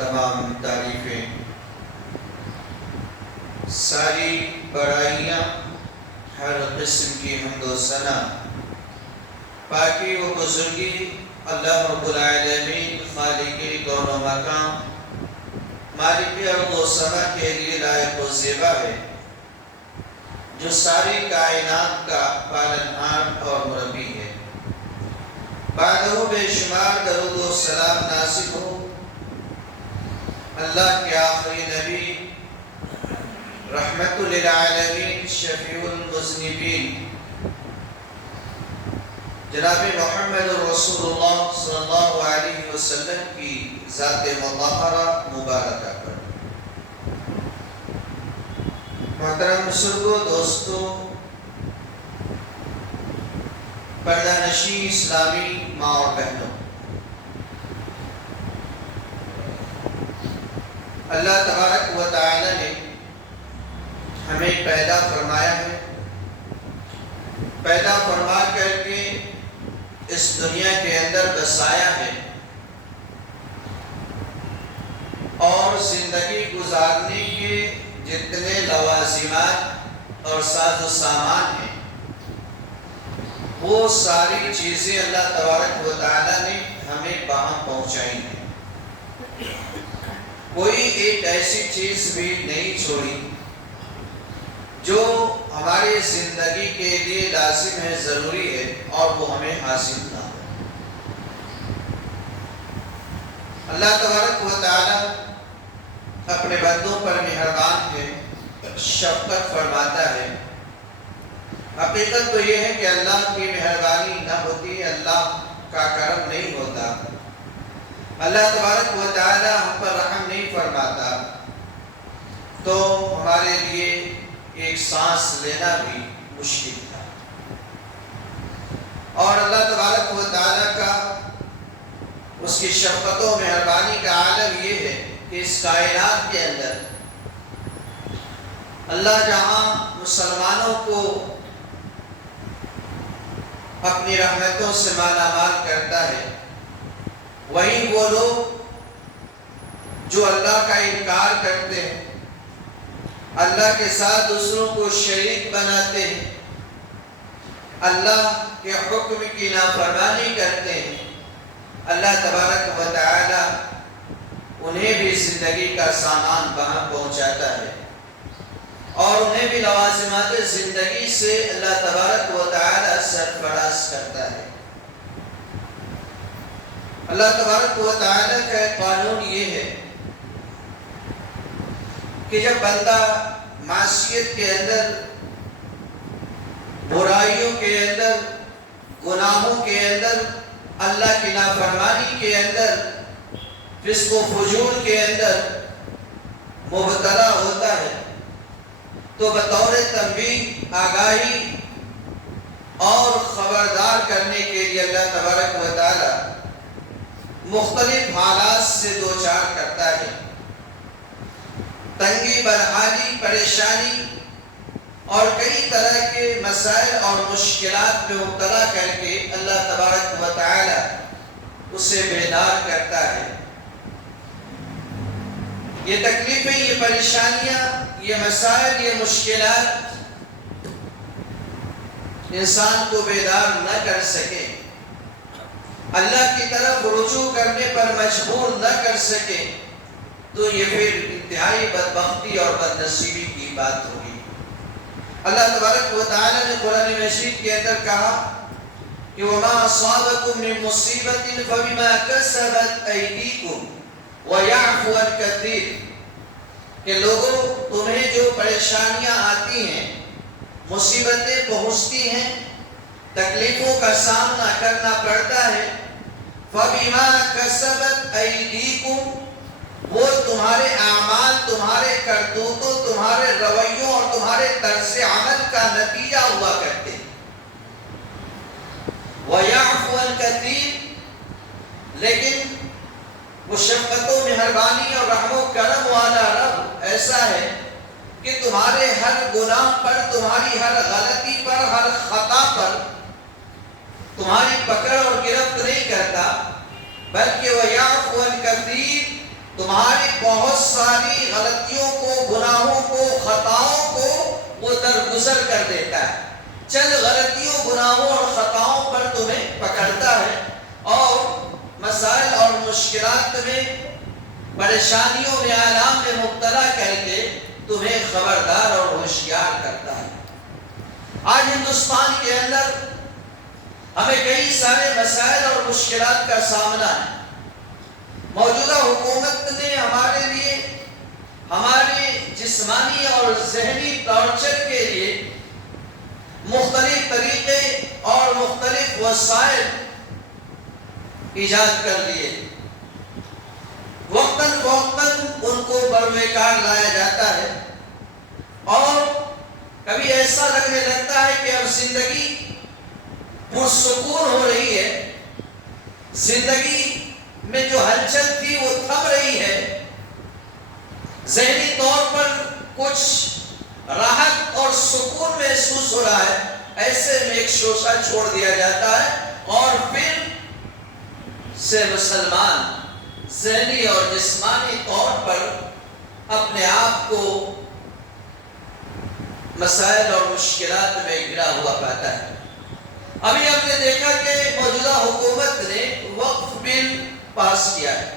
تمام تعریفیں، ساری بڑائیاں، ہر قسم کی حمد و ثنا، پاکی و بزرگی اللہ رب العالمین خالق کون و مکان مالک ارض و سما کے لیے لائق و زیبا ہے، جو ساری کائنات کا پالنہار اور مربی ہے۔ بعدہ بے شمار درود و سلام نازل ہو اللہ کے آخری نبی، رحمت للعالمین، شفیع المذنبین، جناب محمد رسول اللہ صلی اللہ علیہ وسلم کی ذات مطہرہ مبارکہ پر۔ محترم بزرگوں، دوستوں، پردہ نشین اسلامی ماں اور بہنوں، اللہ تبارک و تعالی نے ہمیں پیدا فرمایا ہے، پیدا فرما کر کے اس دنیا کے اندر بسایا ہے، اور زندگی گزارنے کے جتنے لوازمات اور ساز و سامان ہیں وہ ساری چیزیں اللہ تبارک و تعالی نے ہمیں وہاں پہنچائی ہیں۔ کوئی ایک ایسی چیز بھی نہیں چھوڑی جو ہماری زندگی کے لیے لازم ہے، ضروری ہے، اور وہ ہمیں حاصل نہ ہو۔ اللہ تبارک و تعالی اپنے بندوں پر مہربان ہے، شفقت فرماتا ہے۔ حقیقت تو یہ ہے کہ اللہ کی مہربانی نہ ہوتی، اللہ کا کرم نہیں ہوتا، اللہ تبارک و تعالی ہم پر رحم نہیں فرماتا، تو ہمارے لیے ایک سانس لینا بھی مشکل تھا۔ اور اللہ تبارک و تعالی کا، اس کی شفقت و مہربانی کا عالم یہ ہے کہ اس کائنات کے اندر اللہ جہاں مسلمانوں کو اپنی رحمتوں سے مالا مال کرتا ہے، وہیں وہ لوگ جو اللہ کا انکار کرتے ہیں، اللہ کے ساتھ دوسروں کو شریک بناتے ہیں، اللہ کے حکم کی نافرمانی کرتے ہیں، اللہ تبارک و تعالی انہیں بھی زندگی کا سامان وہاں پہنچاتا ہے، اور انہیں بھی لوازمات زندگی سے اللہ تبارک و تعالی سرفراز کرتا ہے۔ اللہ تبارک و تعالی کا ایک قانون یہ ہے کہ جب بندہ معصیت کے اندر، برائیوں کے اندر، گناہوں کے اندر، اللہ کی نافرمانی کے اندر، فسق و فجور کے اندر مبتلا ہوتا ہے، تو بطور تنبیہ، آگاہی اور خبردار کرنے کے لیے اللہ تبارک و تعالی مختلف حالات سے دوچار کرتا ہے۔ تنگی، بدحالی، پریشانی اور کئی طرح کے مسائل اور مشکلات میں مبتلا کر کے اللہ تبارک و تعالی اسے بیدار کرتا ہے۔ یہ تکلیفیں، یہ پریشانیاں، یہ مسائل، یہ مشکلات انسان کو بیدار نہ کر سکے، اللہ کی طرف رجوع کرنے پر مجبور نہ کر سکے، تو یہ پھر انتہائی بدبختی اور بدنصیبی کی بات ہوگی۔ اللہ تبارک و تعالی نے قرآن مجید کے اندر کہا کہ وَمَا أَصَابَكُم مِّن مُّصِيبَةٍ فَبِمَا كَسَبَتْ أَيْدِيكُمْ وَيَعْفُو عَن كَثِيرٍ، کہ لوگوں، تمہیں جو پریشانیاں آتی ہیں، مصیبتیں پہنچتی ہیں، تکلیفوں کا سامنا کرنا پڑتا ہے، فَبِمَا كَسَبَتْ أَيْدِيكُمْ، وہ تمہارے اعمال، تمہارے کرتوتوں، تمہارے رویوں اور تمہارے طرز عمل کا نتیجہ ہوا کرتے ہیں۔ وَيَعْفُو عَن كَثِيرٍ، لیکن وہ شفقت و مہربانی اور رحم و کرم والا رب ایسا ہے کہ تمہارے ہر گناہ پر، تمہاری ہر غلطی پر، ہر خطا پر تمہاری پکڑ اور گرفت نہیں کرتا، بلکہ وَيَعْفُو عَن كَثِيرٍ، تمہاری بہت ساری غلطیوں کو، گناہوں کو، خطاؤں کو وہ درگزر کر دیتا ہے. چند غلطیوں، گناہوں اور خطاؤں پر تمہیں پکڑتا ہے اور مسائل اور مشکلات میں، پریشانیوں میں، آلام میں مبتلا کر کے تمہیں خبردار اور ہوشیار کرتا ہے. آج ہندوستان کے اندر ہمیں کئی سارے مسائل اور مشکلات کا سامنا ہے. موجودہ حکومت نے ہمارے لیے، ہمارے جسمانی اور ذہنی ٹارچر کے لیے مختلف طریقے اور مختلف وسائل ایجاد کر لیے. وقتاً فوقتاً ان کو بروقار لایا جاتا ہے اور کبھی ایسا لگنے لگتا ہے کہ اب زندگی پرسکون ہو رہی ہے، زندگی میں جو ہلچل تھی وہ تھم رہی ہے، ذہنی طور پر کچھ راحت اور سکون محسوس ہو رہا ہے. ایسے میں ایک شوشہ چھوڑ دیا جاتا ہے اور پھر سے مسلمان ذہنی اور جسمانی طور پر اپنے آپ کو مسائل اور مشکلات میں گرا ہوا پاتا ہے. ابھی ہم نے دیکھا کہ موجودہ حکومت نے وقف بل پاس کیا ہے،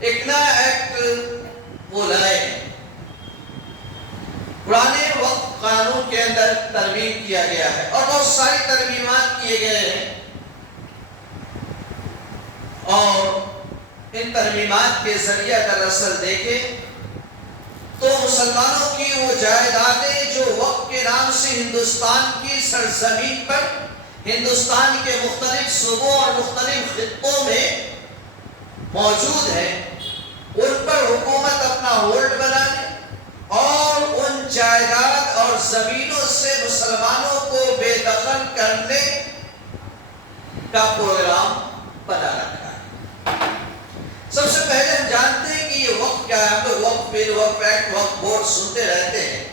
ایک نیا ایکٹ وہ لائے ہیں. پرانے وقف قانون کے اندر ترمیم کیا گیا ہے اور بہت ساری ترمیمات کیے گئے ہیں، اور ان ترمیمات کے ذریعہ دراصل دیکھیں تو مسلمانوں کی وہ جائیدادیں جو وقف کے نام سے ہندوستان کی سرزمین پر، ہندوستان کے مختلف صوبوں اور مختلف خطوں میں موجود ہیں، ان پر حکومت اپنا ہولڈ بنانے اور ان جائیداد اور زمینوں سے مسلمانوں کو بے دخل کرنے کا پروگرام بنا رکھا ہے. سب سے پہلے ہم جانتے ہیں کہ یہ وقف کیا ہے. ہم لوگ وقف بل، وقف ایکٹ، وقف بورڈ سنتے رہتے ہیں.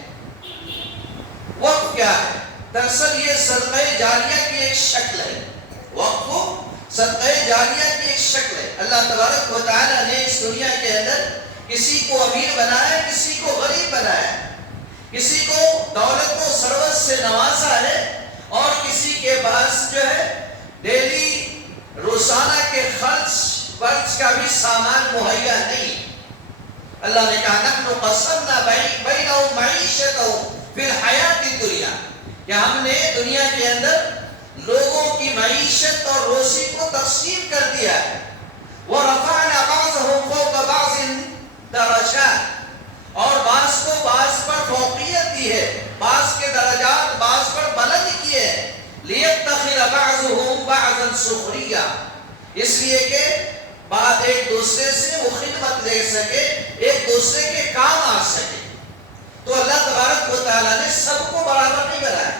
وقف کیا ہے؟ دراصل یہ صدقہ جاریہ کی ایک شکل ہے. وقف صدقہ جاریہ کی ایک شکل ہے. اللہ تبارک و تعالیٰ نے اس دنیا کے اندر کسی کو امیر بنایا، کسی کو غریب بنایا، کسی کو دولت و ثروت سے نوازا ہے اور کسی کے پاس جو ہے ڈیلی روزانہ کے خرچ کا بھی سامان مہیا نہیں. اللہ نے کہا نحن قسمنا بینہم معیشتہم فی الحیات الدنیا، کہ ہم نے دنیا کے اندر لوگوں کی معیشت اور روزی کو تقسیم کر دیا ہے. ورفعنا بعضهم فوق بعض درجات، اور بعض کو بعض پر فوقیت دی ہے، بعض کے درجات بعض پر بلند کیے ہیں. لیتخذ بعضهم بعضا سخریا، اس لیے کہ بعد ایک دوسرے سے وہ خدمت لے سکے، ایک دوسرے کے کام آ سکے. تو اللہ تبارک و تعالیٰ نے سب کو برابر نہیں بنایا،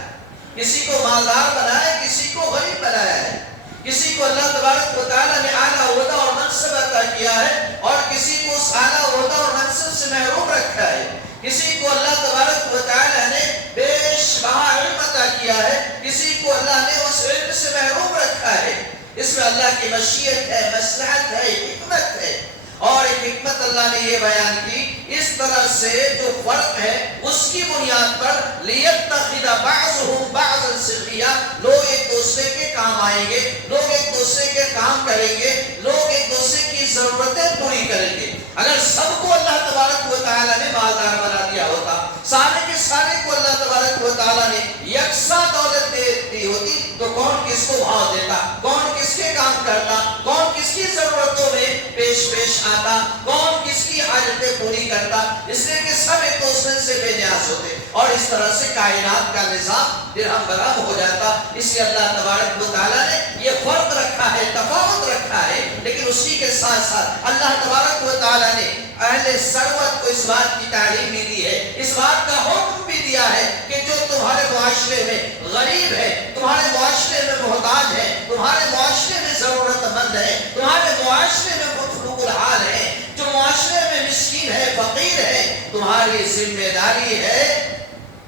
کسی کو مالدار بنایا، کسی کو غریب بنایا ہے، کسی کو اللہ تبارک و تعالیٰ نے اعلیٰ عہدہ اور منصب عطا کیا ہے اور کسی کو اس اعلیٰ عہدہ اور منصب سے محروم رکھا ہے. کسی کو اللہ تبارک و تعالیٰ نے بیش بہا علم عطا کیا ہے، کسی کو اللہ نے اس علم سے محروم رکھا ہے. اس میں اللہ کی مشیت ہے، مصلحت ہے، حکمت ہے. اور ایک حکمت اللہ نے یہ بیان کی، اس طرح سے جو فرق ہے اس کی بنیاد پر لیتخذ بعضهم بعضا سخریا، لوگ ایک دوسرے کے کام آئیں گے، لوگ ایک دوسرے کے کام کریں گے، لوگ ایک دوسرے کی ضرورتیں پوری کریں گے. اگر سب کو اللہ تبارک و تعالیٰ نے مالدار بنا دیا ہوتا، سارے کے سارے کو اللہ تبارک و تعالیٰ نے یکساں دولت دی ہوتی، تو کون کس کو بھاؤ دیتا، کون کس کے کام کرتا، کون کس کی ضرورتوں میں پیش آتا، کون کس کی حاجتیں پوری کرتا. اس لیے کہ سب ایک دوسرے سے بے نیاز ہوتے اور اس طرح سے کائنات کا نظام درہم برہم ہو جاتا. اس لیے اللہ تبارک و تعالیٰ نے یہ فرق رکھا ہے، تفاوت رکھا ہے، لیکن اسی کے ساتھ ساتھ اللہ تبارک و تعالیٰ نے اہل ثروت کو اس بات کی تعلیم بھی دی ہے، اس بات کا حکم بھی دیا ہے کہ جو تمہارے معاشرے میں غریب ہے، تمہارے معاشرے میں محتاج ہے، تمہارے معاشرے میں ضرورت مند ہے، تمہارے معاشرے میں مفلوق الحال ہے، جو معاشرے میں مسکین ہے، فقیر ہے، تمہاری ذمہ داری ہے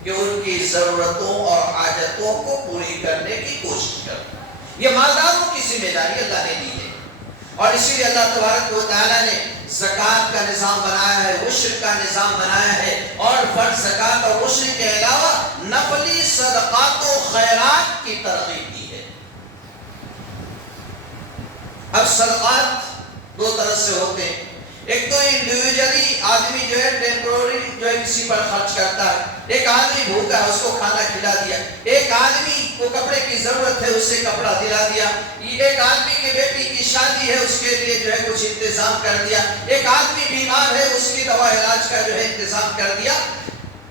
کہ ان کی ضرورتوں اور حاجتوں کو پوری کرنے کی کوشش کرو. یہ مالداروں کی ذمہ داری اللہ نے دی ہے. اور اسی لیے اللہ تبارک و تعالیٰ نے زکات کا نظام بنایا ہے، عشر کا نظام بنایا ہے، اور فرض زکات اور عشر کے علاوہ نفلی صدقات و خیرات کی ترغیب دی ہے۔ اب صدقات دو طرح سے ہوتے ہیں، ایک تو انڈیویجلی آدمی جو ہے ٹیمپروری جو ہے کسی پر خرچ کرتا ہے، ایک آدمی بھوکا ہے اس کو کھانا کھلا دیا، ایک آدمی کو کپڑے کی ضرورت ہے اسے کپڑا دلا دیا، ایک آدمی کی بیٹی کی شادی ہے اس کے لیے جو ہے کچھ انتظام کر دیا، ایک آدمی بیمار ہے اس کی دوا علاج کا جو ہے انتظام کر دیا،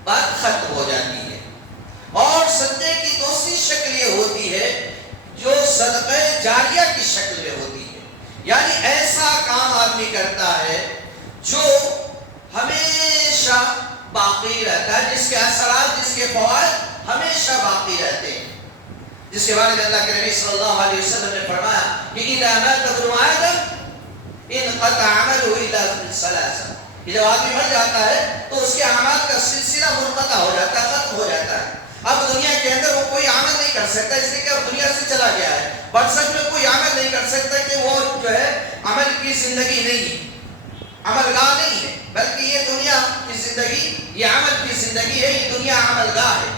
بات ختم ہو جاتی ہے۔ اور صدقے کی دوسری شکل یہ ہوتی ہے جو صدقہ جاریہ کی شکل میں ہوتی ہے، یعنی ایسا کام آدمی کرتا ہے جو ہمیشہ باقی رہتا ہے، جس کے اثرات، جس کے فوائد ہمیشہ باقی رہتے ہیں، جس کے بارے میں اللہ کے نبی صلی اللہ علیہ وسلم نے فرمایا کہ اذا مات ابن آدم انقطع عمله الا من ثلاث، کہ جب آدمی مر جاتا ہے تو اس کے اعمال کا سلسلہ منقطع ہو جاتا ہے، ختم ہو جاتا ہے۔ اب دنیا کے اندر وہ کوئی عمل نہیں کر سکتا، اس لیے کہ اب دنیا سے چلا گیا ہے، برزخ میں کوئی عمل نہیں کر سکتا کہ وہ جو ہے عمل کی زندگی نہیں ہے، عمل گاہ نہیں ہے، بلکہ یہ دنیا کی زندگی، یہ عمل کی زندگی ہے، یہ دنیا عمل گاہ ہے۔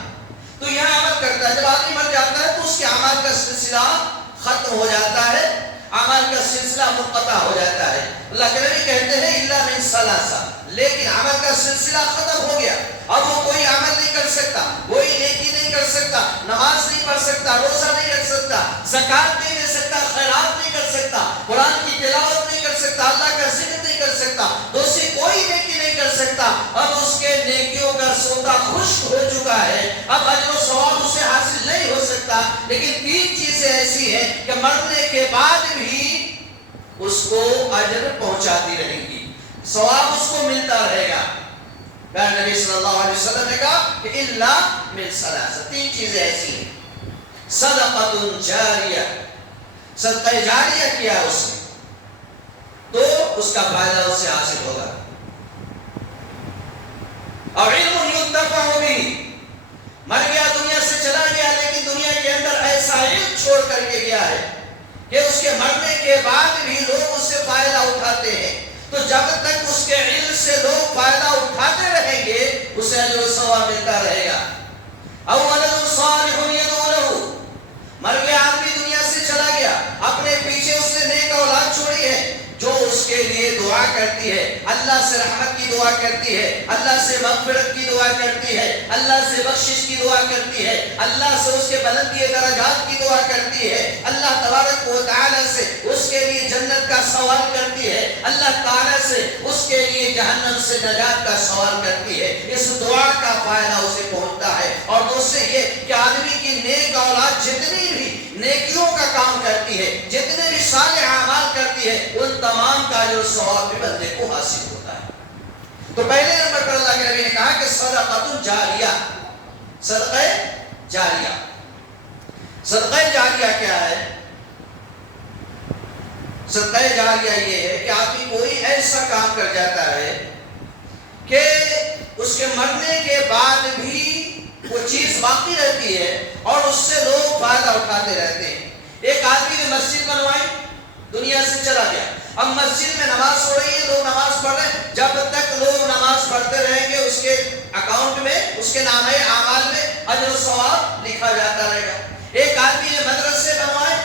تو یہاں عمل کرتا ہے، جب آدمی مر جاتا ہے تو اس کے اعمال کا سلسلہ ختم ہو جاتا ہے، اعمال کا سلسلہ منقطع ہو جاتا ہے۔ اللہ کے نبی کہتے ہیں الا من ثلاثہ، لیکن عمل کا سلسلہ ختم ہو گیا، اب وہ کوئی عمل نہیں کر سکتا، کوئی نیکی نہیں کر سکتا، نماز نہیں پڑھ سکتا، روزہ نہیں رکھ سکتا، زکات نہیں دے سکتا، خیرات نہیں کر سکتا، قرآن کی تلاوت نہیں کر سکتا، اللہ کا ذکر نہیں کر سکتا، دوسری کوئی نیکی نہیں کر سکتا، اب اس کے نیکیوں کا سودا خشک ہو چکا ہے، اب اجر و ثواب اسے حاصل نہیں ہو سکتا۔ لیکن تین چیزیں ایسی ہیں کہ مرنے کے بعد بھی اس کو اجر پہنچاتی رہے گی، ثواب اس کو ملتا رہے گا۔ پیارے نبی صلی اللہ علیہ وسلم نے کہا کہ الا من ثلاث، تین چیزیں ایسی ہیں، صدقۃ جاریہ، صدقہ جاریہ کیا اس نے تو اس کا فائدہ اس سے حاصل ہوگا، اور علم ينتفع به، مر گیا دنیا سے چلا گیا لیکن دنیا کے اندر ایسا علم چھوڑ کر کے گیا ہے کہ اس کے مرنے کے بعد بھی لوگ اس سے فائدہ اٹھاتے ہیں، تو جب تک اس کے علم سے لوگ فائدہ اٹھاتے رہیں گے اسے اجر و ثواب ملتا رہے گا۔ او ولد صالح يدعو له، مر گیا آدمی دنیا سے چلا گیا، اپنے پیچھے اس نے نیک اولاد چھوڑی ہے جو اس کے لیے دعا کرتی ہے، اللہ سے رحمت کی دعا کرتی ہے، اللہ سے مغفرت کی دعا کرتی ہے، اللہ سے بخشش کی دعا کرتی ہے، اللہ سے اس کے بلندی درجات کی دعا کرتی ہے، اللہ تبارک و تعالی سے اس کے لیے جنت کا سوال کرتی ہے، اللہ تعالی سے اس کے لیے جہنم سے نجات کا سوال کرتی ہے، اس دعا کا فائدہ اسے پہنچتا ہے۔ اور دوسرے یہ کہ آدمی کی نیک اولاد جتنی بھی نیکیوں کا کام کرتی ہے، جتنے بھی صالح اعمال کرتی ہے، ان تمام کا جو ثواب بھی بندے کو حاصل ہوتا ہے۔ تو پہلے نمبر پر اللہ کے نبی نے کہا کہ صدقۃ جاریہ، صدقہ جاریہ، صدقہ جاریہ کیا ہے؟ صدقہ جاریہ یہ ہے کہ آدمی کوئی ایسا کام کر جاتا ہے کہ اس کے مرنے کے بعد بھی وہ چیز باقی رہتی ہے اور اس سے لوگ فائدہ اٹھاتے رہتے ہیں۔ ایک آدمی نے مسجد بنوائی، دنیا سے چلا گیا، اب مسجد میں نماز ہو رہی ہے، لوگ نماز پڑھ رہے ہیں، جب تک لوگ نماز پڑھتے رہیں گے اس کے اکاؤنٹ میں، اس کے نامۂ اعمال میں اجر و ثواب لکھا جاتا رہے گا۔ ایک آدمی نے مدرسے بنوائے،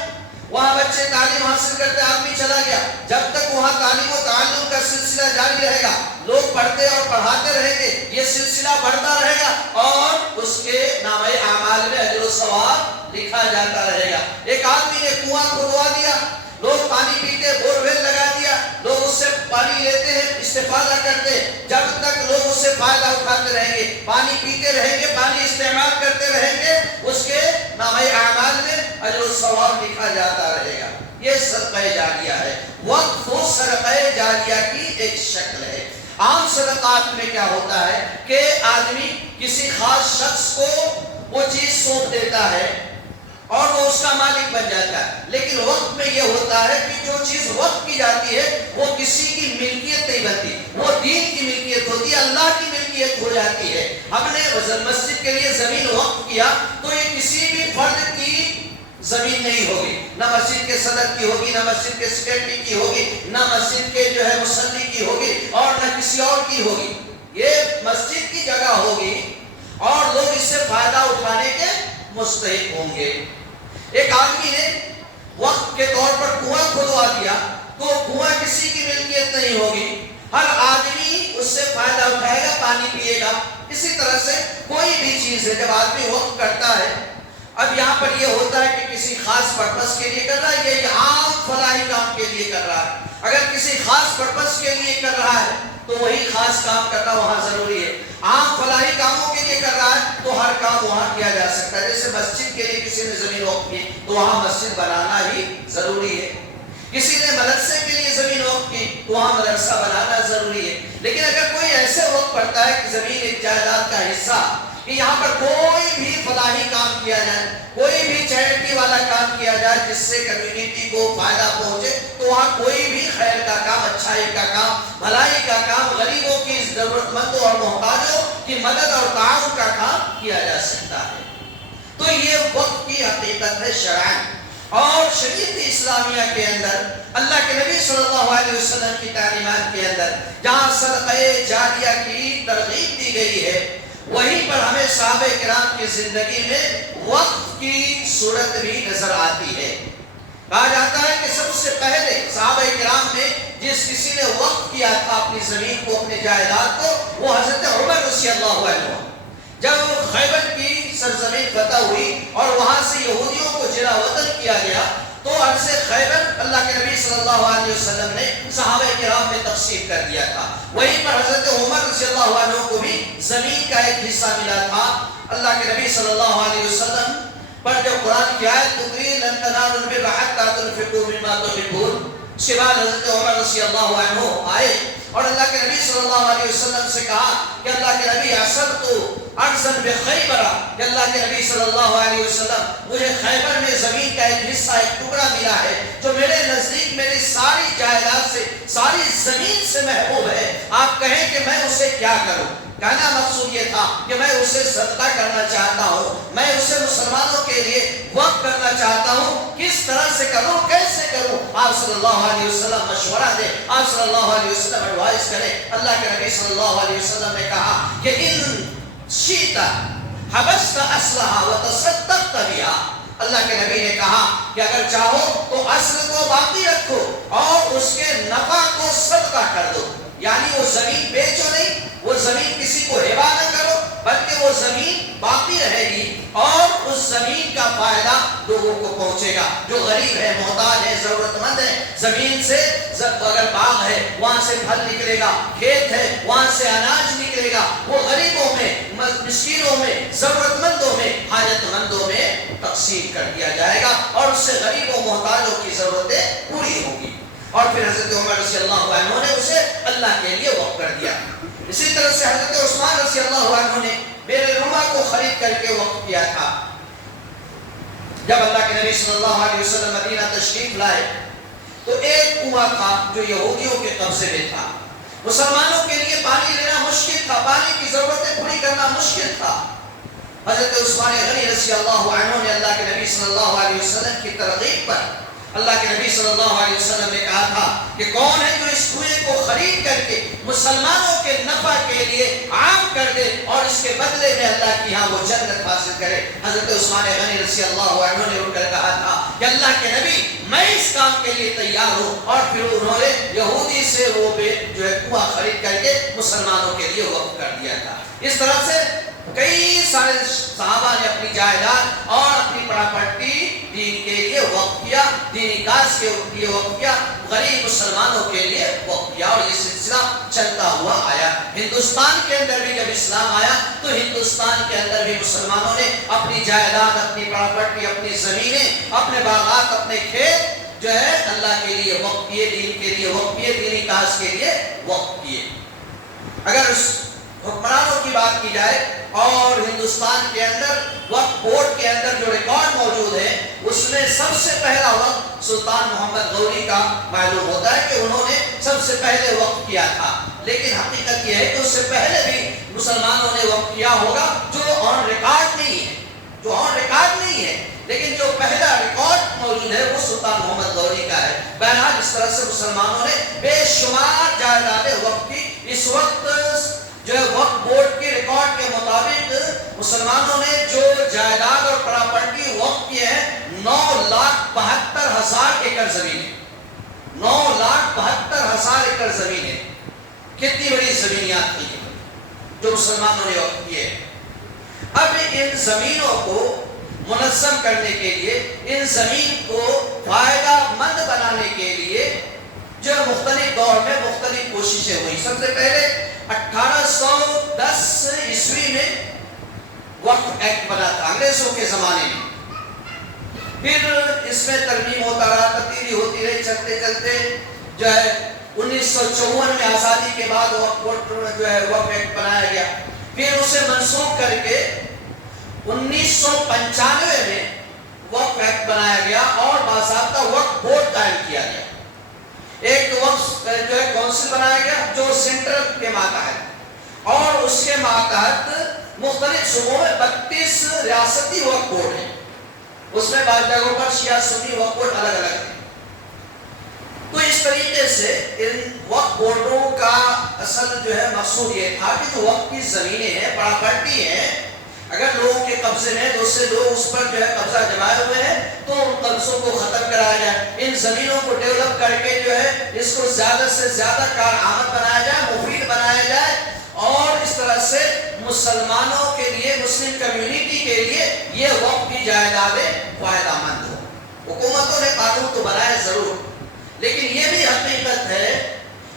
وہاں بچے تعلیم حاصل کرتے، آدمی چلا گیا، جب تک وہاں تعلیم و تعلم کا سلسلہ جاری رہے گا، لوگ پڑھتے اور پڑھاتے رہیں گے، یہ سلسلہ بڑھتا رہے گا اور اس کے نامۂ اعمال میں اجر و ثواب لکھا جاتا رہے گا۔ ایک آدمی نے کنواں کھودوا دیا، لوگ پانی پیتے، بور ویل لگا دیا، لوگ اس سے پانی لیتے ہیں، استفادہ کرتے، جب تک لوگ اس سے فائدہ اٹھاتے رہیں گے، پانی پیتے رہیں گے، پانی استعمال کرتے رہیں گے، اس کے نامۂ اعمال میں اجر و ثواب لکھا جاتا رہے گا۔ یہ صدقہ جاریہ ہے۔ وقف و صدقہ جاریہ کی ایک شکل ہے۔ عام صدقات میں کیا ہوتا ہے کہ آدمی کسی خاص شخص کو وہ چیز سونپ دیتا ہے اور وہ اس کا مالک بن جاتا ہے، لیکن وقت میں یہ ہوتا ہے کہ جو چیز وقت کی جاتی ہے وہ کسی کی ملکیت نہیں بنتی، وہ دین کی ملکیت ہوتی ہے، اللہ کی ملکیت ہو جاتی ہے۔ ہم نے مسجد کے لیے زمین وقف کیا تو یہ کسی بھی فرد کی زمین نہیں ہوگی، نہ مسجد کے صدر کی ہوگی، نہ مسجد کے سیکرٹری کی ہوگی، نہ مسجد کے مصلی کی ہوگی، اور نہ کسی اور کی ہوگی. یہ مسجد کی جگہ ہوگی اور لوگ اس سے فائدہ اٹھانے کے مستحق ہوں گے. ایک آدمی نے وقت کے طور پر کنواں کھدوا دیا تو کنواں کسی کی ملکیت نہیں ہوگی، ہر آدمی اس سے فائدہ اٹھائے گا، پانی پیے گا. اسی طرح سے کوئی بھی چیز ہے جب آدمی وقت کرتا ہے، اب یہاں پر یہ ہوتا ہے کہ کسی خاص پرپس کے لیے کر رہا ہے، یہ عام فلاحی کام کے لیے کر رہا ہے. اگر کسی خاص پرپس کے لیے کر رہا ہے تو وہی خاص کام کرنا وہاں ضروری ہے. عام فلاحی کاموں کے لیے کر رہا ہے تو ہر کام وہاں کیا جا سکتا ہے. جیسے مسجد کے لیے کسی نے زمین وقف کی تو وہاں مسجد بنانا ہی ضروری ہے. کسی نے مدرسے کے لیے زمین وقف کی تو وہاں مدرسہ بنانا ضروری ہے. لیکن اگر کوئی ایسے وقت پڑتا ہے کہ زمین ایک جائیداد کا حصہ کہ یہاں پر کوئی بھی فلاحی کام کیا جائے، کوئی بھی چیریٹی والا کام کیا جائے جس سے کمیونٹی کو فائدہ پہنچے، تو وہاں کوئی بھی خیر کا کام، اچھائی کا کام، بھلائی کا کام، غریبوں کی، ضرورت مندوں اور محتاجوں کی مدد اور تعاون کا کام کیا جا سکتا ہے. تو یہ وقت کی حقیقت ہے شرعاً. اور شریعت اسلامیہ کے اندر اللہ کے نبی صلی اللہ علیہ وسلم کی تعلیمات کے اندر جہاں صدقہ جاریہ کی ترغیب دی گئی ہے، وہیں پر ہمیں صحابہ کرام کی زندگی میں وقت کی صورت بھی نظر آتی ہے. کہا جاتا ہے کہ سب سے پہلے صحابہ کرام میں جس کسی نے وقت کیا تھا اپنی زمین کو، اپنے جائیداد کو، وہ حضرت عمر رضی اللہ عنہ. جب خیبر کی سرزمین فتح ہوئی اور وہاں سے یہودیوں کو جلا وطن کیا گیا تو عرض خیبر اللہ کے نبی صلی اللہ علیہ وسلم نے صحابہ کرام میں تقسیم کر دیا تھا. وہیں پر حضرت عمر رضی اللہ عنہ کو بھی زمین کا ایک حصہ ملا تھا. اللہ کے نبی صلی اللہ علیہ وسلم پر جب قرآن کی آیت اتری لن تنالوا البر حتى تنفقوا مما تحبون، اس کے بعد حضرت عمر رضی اللہ عنہ آئے اور اللہ کے نبی صلی اللہ علیہ وسلم سے کہا کہ اللہ کے نبی اصبت ارضا بخیبر، کہ اللہ کے نبی صلی اللہ علیہ وسلم مجھے خیبر میں زمین کا ایک حصہ، ایک ٹکڑا ملا ہے جو میرے نزدیک میری ساری جائیداد سے، ساری زمین سے محبوب ہے. آپ کہیں کہ میں اسے کیا کروں؟ کہنا مقصود یہ تھا کہ میں اسے صدقہ کرنا چاہتا ہوں، میں اسے مسلمانوں کے لیے وقف کرنا چاہتا ہوں. کس طرح سے کروں، کیسے کروں؟ آپ صلی اللہ علیہ وسلم مشورہ دے، آپ صلی اللہ علیہ وسلم ایڈوائز کریں. اللہ کے نبی صلی اللہ علیہ وسلم نے کہا کہ ان شئت حبست اصلها وتصدقت بها. اللہ کے نبی نے کہا کہ اگر چاہو تو اصل کو باقی رکھو اور اس کے نفع کو صدقہ کر دو. یعنی وہ زمین بیچو نہیں، وہ زمین کسی کو ہبا نہ کرو، بلکہ وہ زمین باقی رہے گی اور اس زمین کا فائدہ لوگوں کو پہنچے گا. جو غریب ہے، محتاج ہے، ضرورت مند ہے، زمین سے اگر باغ ہے وہاں سے پھل نکلے گا، کھیت ہے وہاں سے اناج نکلے گا، وہ غریبوں میں، مسکینوں میں، ضرورت مندوں میں، حاجت مندوں میں تقسیم کر دیا جائے گا اور اس سے غریبوں محتاجوں کی ضرورتیں پوری ہوں گی. اور پھر حضرت عمر رضی اللہ عنہ نے اسے اللہ کے لیے وقف کر دیا. اسی طرح سے حضرت عثمان رضی اللہ عنہ نے میرے روما کو خرید کر کے وقف کیا تھا. جب اللہ کے نبی صلی اللہ علیہ وسلم مدینہ تشریف لائے تو ایک کنواں تھا جو یہودیوں کے قبضے میں تھا. مسلمانوں کے لیے پانی لینا مشکل تھا، پانی کی ضرورتیں پوری کرنا مشکل تھا. حضرت عثمان غنی رضی اللہ عنہ نے اللہ کے نبی صلی اللہ علیہ وسلم کی ترغیب پر اللہ کے نبی صلی اللہ علیہ وسلم نے کہا تھا کہ کون ہے جو اس کنویں کو خرید کر کے مسلمانوں کے نفع کے لیے عام کر دے اور اس کے بدلے میں اللہ کی یہاں وہ جنت حاصل کرے. حضرت عثمان غنی رضی اللہ عنہ نے اٹھ کر کہا تھا کہ اللہ کے نبی میں اس کام کے لیے تیار ہوں. اور پھر انہوں نے یہودی سے وہ جو ہے کنواں خرید کر کے مسلمانوں کے لیے وقف کر دیا تھا. اس طرح سے کئی سارے صحابہ نے اپنی جائیداد اور اپنی پراپرٹی دین کے لیے وقف کیا، دینی کاج کے لیے وقف کیا، غریب مسلمانوں کے لیے وقف کیا اور یہ سلسلہ چلتا ہوا آیا. ہندوستان کے اندر بھی جب اسلام آیا تو ہندوستان کے اندر بھی مسلمانوں نے اپنی جائیداد، اپنی پراپرٹی، اپنی زمینیں، اپنے باغات، اپنے کھیت جو ہے اللہ کے لیے وقف کیے، دین کے لیے وقف کیے، دینی کاج کے لیے وقف کیے. اگر اس حکمرانوں کی بات کی جائے اور ہندوستان کے اندر وقف بورڈ کے اندر جو ریکارڈ موجود ہے اس میں سب سے پہلا وقف سلطان محمد غوری کا معلوم ہوتا ہے کہ انہوں نے سب سے پہلے وقف کیا تھا. لیکن حقیقت یہ ہے کہ اس سے پہلے بھی مسلمانوں نے وقف کیا ہوگا جو آن ریکارڈ نہیں ہے، جو آن ریکارڈ نہیں ہے. لیکن جو پہلا ریکارڈ موجود ہے وہ سلطان محمد غوری کا ہے۔ بہرحال اس طرح سے مسلمانوں نے بے شمار جائیدادیں وقف کی۔ اس وقت جو ہے وقف بورڈ کے ریکارڈ کے مطابق مسلمانوں نے جو جائیداد اور پراپرٹی وقف کی ہے 9,72,000 ایکڑ زمین ہے۔ 9,72,000 ایکڑ زمین ہے۔ کتنی بڑی زمینیات تھی جو مسلمانوں نے وقف کی ہے۔ اب ان زمینوں کو منظم کرنے کے لیے، ان زمین کو فائدہ مند بنانے کے لیے جو مختلف دور میں مختلف کوششیں ہوئی۔ سب سے پہلے 1810 عیسوی میں وقف ایکٹ بنا تھا انگریزوں کے زمانے میں۔ پھر اس میں ترمیم ہوتا رہا، تبدیلی ہوتی رہی، چلتے چلتے جو ہے 1954 میں آزادی کے بعد وقف ایکٹ بنایا گیا۔ پھر اسے منسوخ کر کے 1995 میں وقف ایکٹ بنایا گیا اور باضابطہ وقف بورڈ قائم کیا گیا۔ ایک وقف جو ہے کونسل بنایا گیا جو سینٹرل کے ماتحت، اور اس کے ماتحت مختلف صوبوں میں 32 ریاستی وقف بورڈ ہیں۔ اس میں بعض جگہوں پر شیعہ سنی وقف بورڈ الگ الگ ہیں۔ تو اس طریقے سے ان وقف بورڈوں کا اصل جو ہے مقصود یہ تھا کہ جو وقف کی زمینیں ہیں، پراپرٹی ہیں، اگر لوگوں کے قبضے میں دوسرے لوگ اس پر جو ہے قبضہ جمائے ہوئے ہیں تو ان قبضوں کو ختم کرایا جائے، ان زمینوں کو ڈیولپ کر کے جو ہے اس کو زیادہ سے زیادہ کارآمد بنایا جائے، مفید بنایا جائے، اور اس طرح سے مسلمانوں کے لیے، مسلم کمیونٹی کے لیے یہ وقف کی جائیدادیں فائدہ مند ہوں۔ حکومتوں نے قانون تو بنائے ضرور، لیکن یہ بھی حقیقت ہے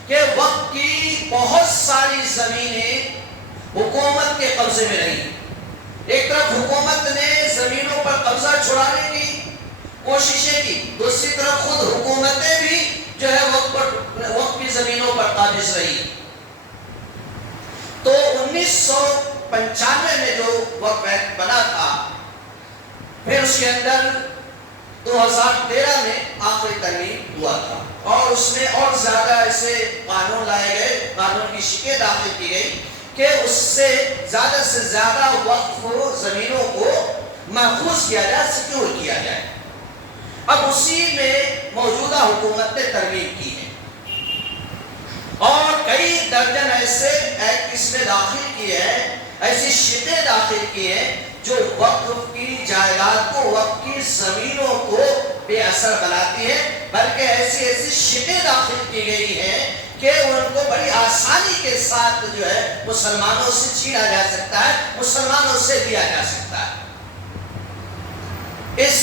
کہ وقف کی بہت ساری زمینیں حکومت کے قبضے میں رہی۔ ایک طرف حکومت نے زمینوں پر قبضہ چھڑانے کی کوششیں کی، دوسری طرف خود حکومتیں بھی جو ہے وقف کی زمینوں پر قابض رہی۔ تو 1995 میں جو وقف ایکٹ بنا تھا، پھر اس کے اندر 2013 میں آخری ترمیم ہوا تھا، اور اس میں اور زیادہ ایسے قانون لائے گئے، قانون کی شکیں داخل کی گئی کہ اس سے زیادہ وقف زمینوں کو محفوظ کیا جائے، سیکیور کیا جائے۔ اب اسی میں موجودہ حکومت نے ترمیم کی ہے اور کئی درجن ایسے ایکٹ اس میں داخل کیے ہیں، ایسی شکیں داخل کی ہیں جو وقف کی جائیداد کو، وقف کی زمینوں کو بے اثر بناتی ہے، بلکہ ایسی شکیں داخل کی گئی ہیں کہ ان کو بڑی آسانی کے ساتھ جو ہے مسلمانوں سے چھینا جا سکتا ہے، مسلمانوں سے دیا جا سکتا ہے۔ اس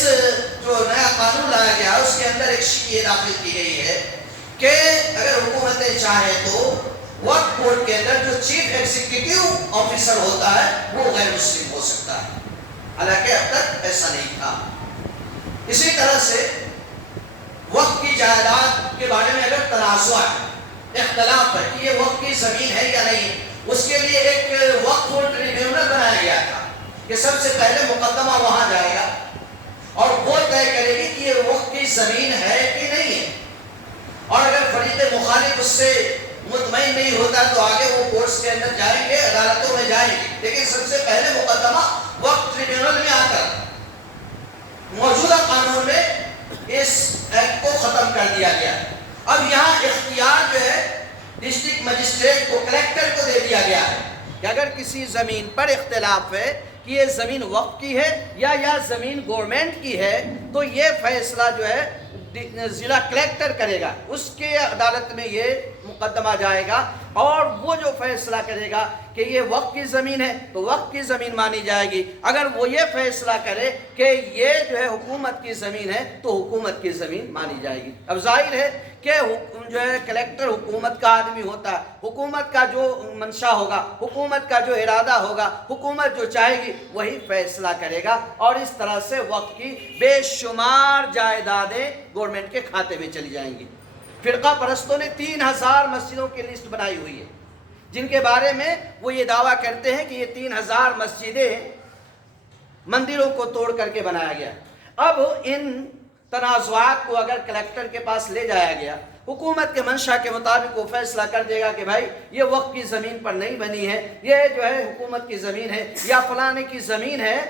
جو نیا قانون لایا گیا اس کے اندر ایک شک یہ داخل کی گئی ہے کہ اگر حکومتیں چاہیں تو وقف بورڈ کے اندر جو چیف ایگزیکٹو آفیسر ہوتا ہے وہ غیر مسلم ہو سکتا ہے، حالانکہ اب تک ایسا نہیں تھا۔ اسی طرح سے وقف کی جائیداد کے بارے میں اگر تنازع ہے، اختلاف ہے کہ یہ وقف کی زمین ہے یا نہیں، اس کے لیے ایک وقف ٹریبیونل بنایا گیا تھا کہ سب سے پہلے مقدمہ وہاں جائے گا اور وہ طے کرے گی کہ یہ وقف کی زمین ہے کہ نہیں ہے، اور اگر فریق مخالف اس سے مطمئن نہیں ہوتا تو آگے وہ کورٹس کے اندر جائیں گے، عدالتوں میں جائیں گے، لیکن سب سے پہلے مقدمہ وقف ٹریبیونل میں آ کر موجودہ قانون میں اس ایکٹ کو ختم کر دیا گیا۔ اب یہاں اختیار جو ہے ڈسٹرکٹ مجسٹریٹ کو، کلیکٹر کو دے دیا گیا ہے کہ اگر کسی زمین پر اختلاف ہے کہ یہ زمین وقف کی ہے یا زمین گورنمنٹ کی ہے، تو یہ فیصلہ جو ہے ضلع کلیکٹر کرے گا، اس کے عدالت میں یہ مقدمہ جائے گا، اور وہ جو فیصلہ کرے گا کہ یہ وقف کی زمین ہے تو وقف کی زمین مانی جائے گی، اگر وہ یہ فیصلہ کرے کہ یہ جو ہے حکومت کی زمین ہے تو حکومت کی زمین مانی جائے گی۔ اب ظاہر ہے کہ جو ہے کلیکٹر حکومت کا آدمی ہوتا ہے، حکومت کا جو منشا ہوگا، حکومت کا جو ارادہ ہوگا، حکومت جو چاہے گی وہی فیصلہ کرے گا، اور اس طرح سے وقف کی بے شمار جائیدادیں گورنمنٹ کے کھاتے میں چلی جائیں گی۔ فرقہ پرستوں نے 3000 مسجدوں کی لسٹ بنائی ہوئی ہے، جن کے بارے میں وہ یہ دعویٰ کرتے ہیں کہ یہ 3000 مسجدیں مندروں کو توڑ کر کے بنایا گیا۔ اب ان تنازعات کو اگر کلیکٹر کے پاس لے جایا گیا، حکومت کے منشا کے مطابق وہ فیصلہ کر دے گا کہ بھائی یہ وقف کی زمین پر نہیں بنی ہے، یہ جو ہے حکومت کی زمین ہے یا فلانے کی زمین ہے،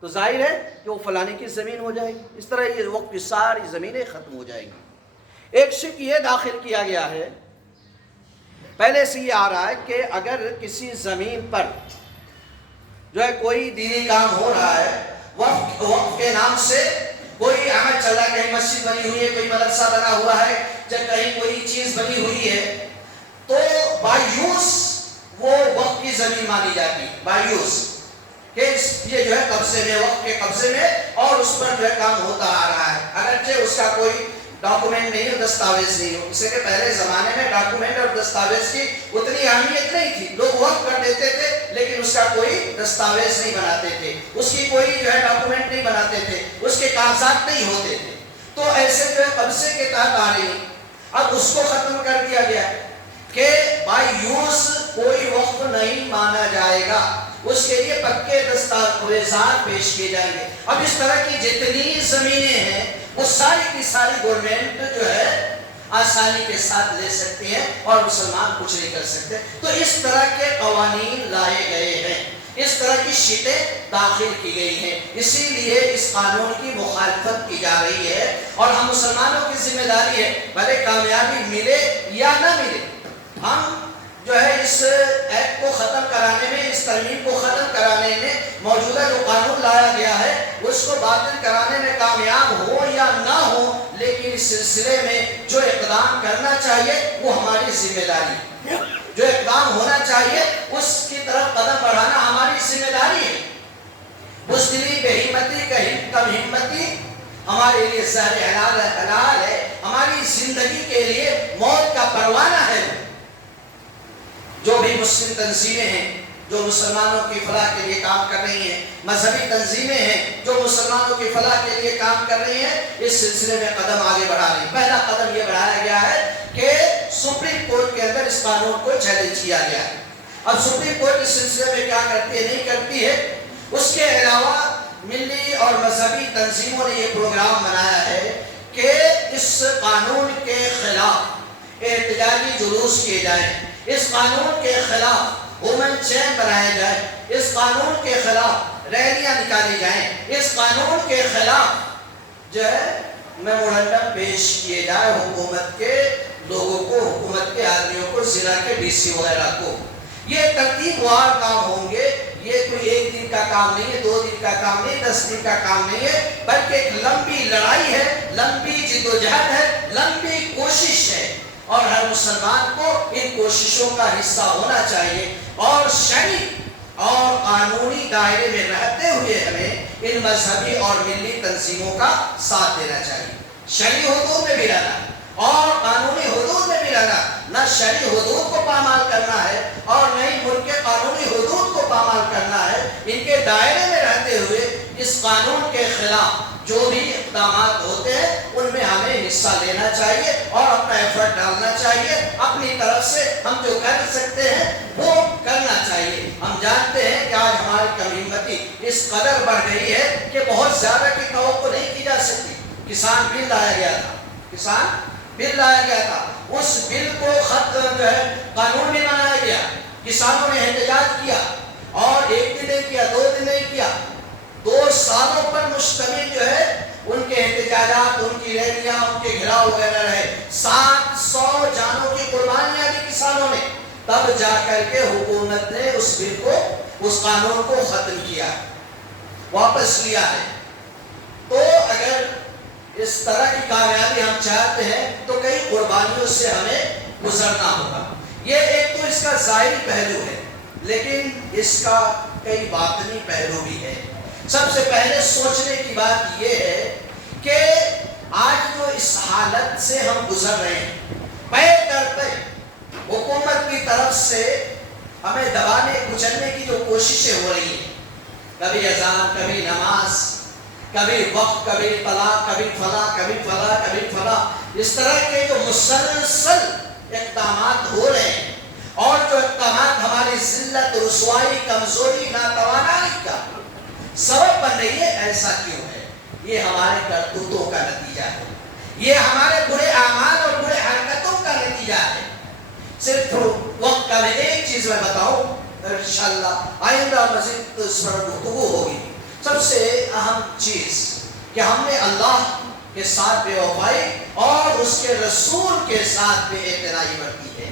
تو تو ظاہر ہے کہ وہ فلانے کی زمین ہو جائے گی. اس طرح یہ وقت کی ساری زمینیں ختم ہو جائیں گی. ایک شک یہ داخل کیا گیا ہے، پہلے سے یہ آ رہا ہے کہ اگر کسی زمین پر جو ہے کوئی دینی کام ہو رہا ہے، وقف کے نام سے کوئی عمل چل رہا ہے، کہیں مسجد بنی ہوئی ہے، کوئی مدرسہ بنا ہوا ہے، جب کہیں کوئی چیز بنی ہوئی ہے، تو بایوس وہ وقف کی زمین مانی جاتی ہے. بایوس کہ یہ جو ہے قبضے میں، وقف کے قبضے میں، اور اس پر جو ہے کام ہوتا آ رہا ہے، اگرچہ اس کا کوئی ڈاکومنٹ نہیں ہو، دستاویز نہیں ہو. اس لیے کہ پہلے زمانے میں ڈاکومنٹ اور دستاویز کی اتنی اہمیت نہیں تھی. لوگ وقف کر دیتے تھے لیکن اس کا کوئی دستاویز نہیں بناتے تھے، اس کی کوئی جو ہے ڈاکومنٹ نہیں بناتے تھے، اس کے کاغذات نہیں ہوتے تھے. تو ایسے جو ہے قبضے کے تحت آ رہی. اب اس کو ختم کر دیا گیا کہ بائی یوز کوئی وقف نہیں مانا جائے گا، اس کے لیے پکے دستاویزات پیش کیے جائیں گے. اب اس طرح کی جتنی زمینیں ہیں وہ ساری کی ساری گورنمنٹ جو ہے آسانی کے ساتھ لے سکتی ہے اور مسلمان کچھ نہیں کر سکتے. تو اس طرح کے قوانین لائے گئے ہیں، اس طرح کی شیٹیں داخل کی گئی ہیں. اسی لیے اس قانون کی مخالفت کی جا رہی ہے اور ہم مسلمانوں کی ذمہ داری ہے، بھلے کامیابی ملے یا نہ ملے، ہم جو ہے اس ایکٹ کو ختم کرانے میں، اس ترمیم کو ختم کرانے میں، موجودہ جو قانون لایا گیا ہے اس کو باطل کرانے میں کامیاب ہو یا نہ ہو، لیکن اس سلسلے میں جو اقدام کرنا چاہیے وہ ہماری ذمہ داری ہے. جو اقدام ہونا چاہیے اس کی طرف قدم بڑھانا ہماری ذمہ داری ہے. بزدلی، بے ہمتی، کم ہمتی ہمارے لیے زہر حلال ہے، ہماری زندگی کے لیے موت کا پروانہ ہے. جو بھی مسلم تنظیمیں ہیں جو مسلمانوں کی فلاح کے لیے کام کر رہی ہیں، مذہبی تنظیمیں ہیں جو مسلمانوں کی فلاح کے لیے کام کر رہی ہیں، اس سلسلے میں قدم آگے بڑھا رہی ہیں. پہلا قدم یہ بڑھایا گیا ہے کہ سپریم کورٹ کے اندر اس قانون کو چیلنج کیا گیا ہے. اب سپریم کورٹ اس سلسلے میں کیا کرتی ہے، نہیں کرتی ہے. اس کے علاوہ ملی اور مذہبی تنظیموں نے یہ پروگرام بنایا ہے کہ اس قانون کے خلاف احتجاجی جلوس کیے جائیں، اس قانون کے خلاف وومن چین بنائے جائیں، اس قانون کے خلاف ریلیاں نکالی جائیں، اس قانون کے خلاف جو ہے میمورنڈم پیش کیے جائے حکومت کے لوگوں کو، حکومت کے آدمیوں کو، ضلع کے ڈی سی وغیرہ کو. یہ ترتیب وار کام ہوں گے، یہ کوئی ایک دن کا کام نہیں ہے، 2 دن کا کام نہیں، 10 دن کا کام نہیں ہے، بلکہ ایک لمبی لڑائی ہے، لمبی جدوجہد ہے، لمبی کوشش ہے. اور ہر مسلمان کو ان کوششوں کا حصہ ہونا چاہیے اور شرعی اور قانونی دائرے میں رہتے ہوئے ہمیں ان مذہبی اور ملی تنظیموں کا ساتھ دینا چاہیے. شرعی حدود میں بھی رہنا اور قانونی حدود میں بھی رہنا. نہ شرعی حدود کو پامال کرنا ہے اور نہ ہی ملک کے قانونی حدود کو پامال کرنا ہے. ان کے دائرے میں رہتے ہوئے اس قانون کے خلاف جو بھی اقدامات ہوتے ہیں ان میں ہمیں حصہ لینا چاہیے اور اپنا ایفرٹ ڈالنا چاہیے. اپنی طرف سے ہم جو کر سکتے ہیں وہ کرنا چاہیے. ہم جانتے ہیں کہ آج ہماری کم ہمتی اس قدر بڑھ گئی ہے کہ بہت زیادہ کی توقع نہیں کی جا سکتی. کسان بل لایا گیا تھا، کسان بل لایا گیا تھا، اس بل کو خط جو ہے قانون میں بنایا گیا. کسانوں نے احتجاج کیا اور 1 دن نہیں کیا، 2 دن نہیں کیا، 2 سالوں پر مشتمل جو ہے ان کے احتجاجات، ان کی ریلیاں، ان کے گھیراؤ وغیرہ رہے. 700 جانوں کی قربانیاں دی کسانوں نے. تب جا کر کے حکومت نے اس بل کو، اس قانون کو ختم کیا، واپس لیا ہے. تو اگر اس طرح کی کامیابی ہم چاہتے ہیں تو کئی قربانیوں سے ہمیں گزرنا ہوگا. یہ ایک تو اس کا ظاہری پہلو ہے، لیکن اس کا کئی باطنی پہلو بھی ہے. سب سے پہلے سوچنے کی بات یہ ہے کہ آج جو اس حالت سے ہم گزر رہے ہیں، پے در پے حکومت کی طرف سے ہمیں دبانے کچلنے کی جو کوششیں ہو رہی ہیں، کبھی اذان، کبھی نماز، کبھی وقت، کبھی طلاق، کبھی فلاں، کبھی فلاں، کبھی فلاں، اس طرح کے جو مسلسل اقدامات ہو رہے ہیں اور جو اقدامات ہماری ذلت، رسوائی، کمزوری، ناتوانائی کا سبب بن رہی ہے. ایسا کیوں ہے؟ یہ ہمارے کرتوتوں کا نتیجہ ہے، یہ ہمارے برے اعمال اور برے حرکتوں کا نتیجہ ہے. صرف وقت کا میں ایک چیز میں بتاؤں، انشاءاللہ آئندہ مزید اس پر گفتگو ہوگی. سب سے اہم چیز کہ ہم نے اللہ کے ساتھ بے وفائی اور اس کے رسول کے ساتھ بے اعتنائی برتی ہے۔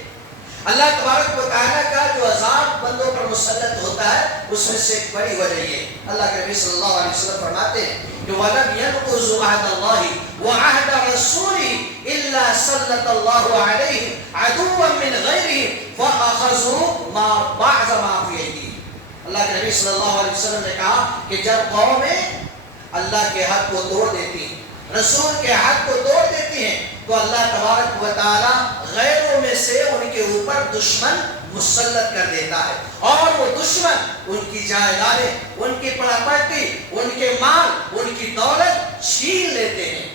اللہ تبارک و تعالیٰ کا جو عذاب بندوں پر مسلط ہوتا ہے اس میں سے ایک بڑی وجہ یہ اللہ کے نبی صلی اللہ علیہ وسلم فرماتے ہیں کہ وَلَمْ يَنْقُضُوا عَهْدَ اللَّهِ وَعَهْدَ رَسُولِهِ إِلَّا سَلَّطَ اللَّهُ عَلَيْهِمْ عَدُوًّا مِّنْ غَيْرِهِمْ فَأَخَذُوا مَا بَعْضَ مَا فِي أَيْدِيهِمْ۔ اللہ کے نبی صلی اللہ علیہ وسلم نے کہا کہ جب قومیں اللہ کے حق کو توڑ دیتی ہیں، رسول کے حق کو توڑ دیتی ہیں، تو اللہ تبارک و تعالی غیروں میں سے ان کے اوپر دشمن مسلط کر دیتا ہے، اور وہ دشمن ان کی جائیدادیں، ان کی پراپرٹی، ان کے مال، ان کی دولت چھین لیتے ہیں۔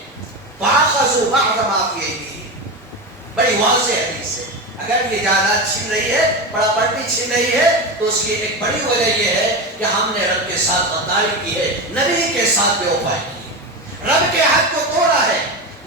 فَأَخَذُوا بَعْضَ مَا فِي أَيْدِيهِمْ، بڑی واضح حدیث ہے۔ اگر یہ جائیداد چھین رہی ہے، پراپرٹی چھین رہی ہے، تو اس کی ایک بڑی وجہ یہ ہے کہ ہم نے رب کے ساتھ غداری کی ہے، نبی کے ساتھ بے وفائی کی ہے، رب کے حق کو توڑا ہے،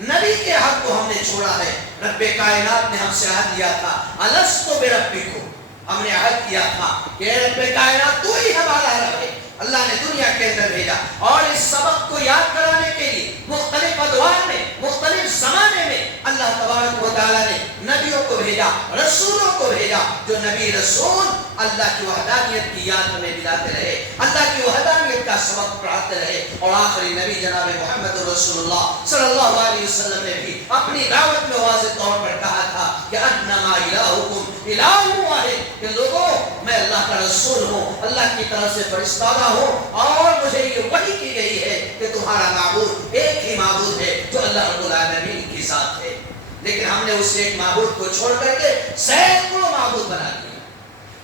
نبی کے حق کو ہم نے چھوڑا ہے۔ رب کائنات نے ہم سے عہد لیا تھا الستو بربکم، ہم نے عہد کیا تھا کہ رب کائنات تو ہی ہمارا رب ہے۔ اللہ نے دنیا کے اندر بھیجا اور اس سبق کو یاد کرانے کے لیے مختلف ادوار میں، مختلف زمانے میں اللہ تبارک و تعالیٰ نے نبیوں کو بھیجا، رسولوں کو بھیجا، جو نبی رسول اللہ کی وحدانیت کی یاد ہمیں دلاتے رہے، اللہ کی وحدانیت کا سبق پڑھاتے رہے۔ اور آخری نبی جناب محمد رسول اللہ صلی اللہ علیہ وسلم نے بھی اپنی دعوت میں واضح طور پر کہا تھا کہ انما الہکم الہ واحد، کہ لوگوں میں اللہ کا رسول ہوں، اللہ کی طرف سے فرستادہ ہوں، اور مجھے یہ وحی کی گئی ہے کہ تمہارا معبود ایک ہی معبود ہے جو اللہ رب العالمین کی ذات ہے۔ لیکن ہم نے اس ایک معبود کو چھوڑ کر کے سینکڑوں معبود بنا لیے،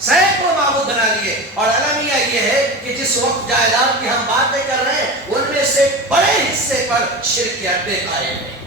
سینکڑوں معبود بنا لیے۔ اور المیہ یہ ہے کہ جس وقت جائیداد کی ہم باتیں کر رہے ہیں ان میں سے بڑے حصے پر شرک کے اڈے قائم ہیں۔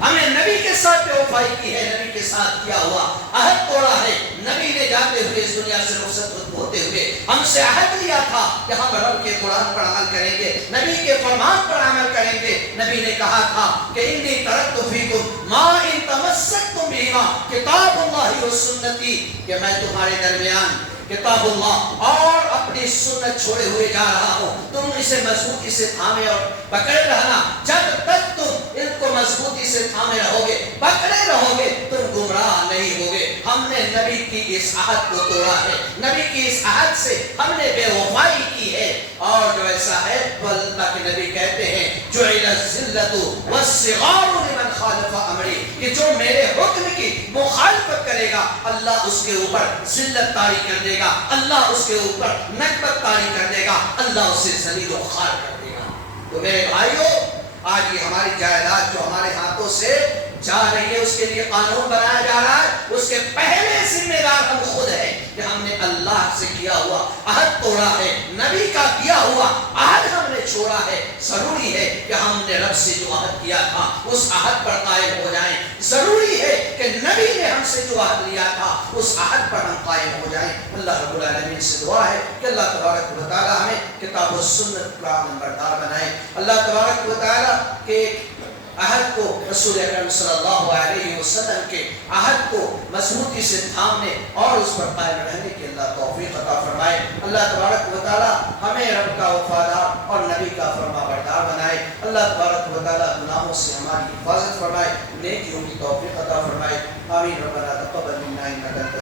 ہم نے نبی کے ساتھ بے وفائی کی ہے، نبی کے ساتھ کیا ہوا عہد توڑا ہے۔ نبی نے جاتے ہوئے اس دنیا سے رخصت ہوتے ہوئے ہم سے عہد لیا تھا کہ ہم رب کے قرآن پر عمل کریں گے، نبی کے فرمان پر عمل کریں گے۔ نبی نے کہا تھا کہ انی ترکت فیکم ما ان تمسکتم بہما کتاب اللہ و سنتی، کہ میں تمہارے درمیان کتاب اللہ اور اپنی سنت چھوڑے ہوئے جا رہا ہوں، تم اسے مضبوطی سے تھامے اور پکڑے رہنا۔ جب تک تم ان کو مضبوطی سے تھامے رہو گے، پکڑے رہو گے، تم گمراہ نہیں ہوگے۔ ہم نے نبی کی اس عہد کو توڑا ہے، نبی کی اس عہد سے ہم نے بے وفائی کی ہے، اور جو ایسا ہے تو اللہ کے نبی کہتے ہیں جعل الذلۃ والصغار لمن خالف امری، کہ جو میرے حکم کی مخالفت کرے گا اللہ اس کے اوپر ذلت طاری کر دے گا، اللہ اس کے اوپر نکبت طاری کر دے گا، اللہ اسے ذلیل و خوار کر دے گا۔ تو میرے بھائیو، آج یہ ہماری جائیداد جو ہمارے ہاتھوں سے جا رہی ہے، اس کے لیے قانون بنایا جا رہا ہے، اس کے پہلے ذمہ دار ہم خود ہیں کہ ہم نے اللہ سے کیا ہوا عہد توڑا ہے، نبی کا کیا ہوا عہد ہم نے چھوڑا ہے۔ ضروری ہے کہ ہم نے رب سے جو عہد کیا تھا اس عہد پر قائم ہو جائیں، ضروری ہے کہ نبی نے ہم سے جو عہد لیا تھا اس عہد پر ہم قائم ہو جائیں۔ اللہ رب العالمین سے دعا ہے کہ اللہ تبارک و تعالی ہمیں کتاب و سنت کا نمبردار بنائے۔ اللہ تبارک و تعالی کے عہد کو، رسول اکرم صلی اللہ علیہ وسلم کے عہد کو مضبوطی سے تھامنے اور اس پر قائم رہنے کی اللہ توفیق عطا فرمائے۔ اللہ تبارک و تعالی ہمیں رب کا وفادار اور نبی کا فرما بردار بنائے۔ اللہ تبارک و تعالی گناہوں سے ہماری حفاظت فرمائے، نیکیوں کی توفیق عطا فرمائے۔ آمین۔ ربنا تقبل منا انک